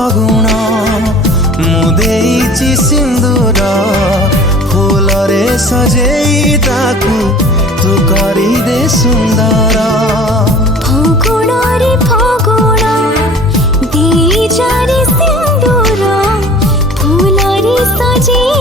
फगुण मु देइछि सिंदूर फूल रे सजेई ताकू तू करी दे सुंदर। फगुण रे फगुण देइछि सिंदूर फूल रे सजेई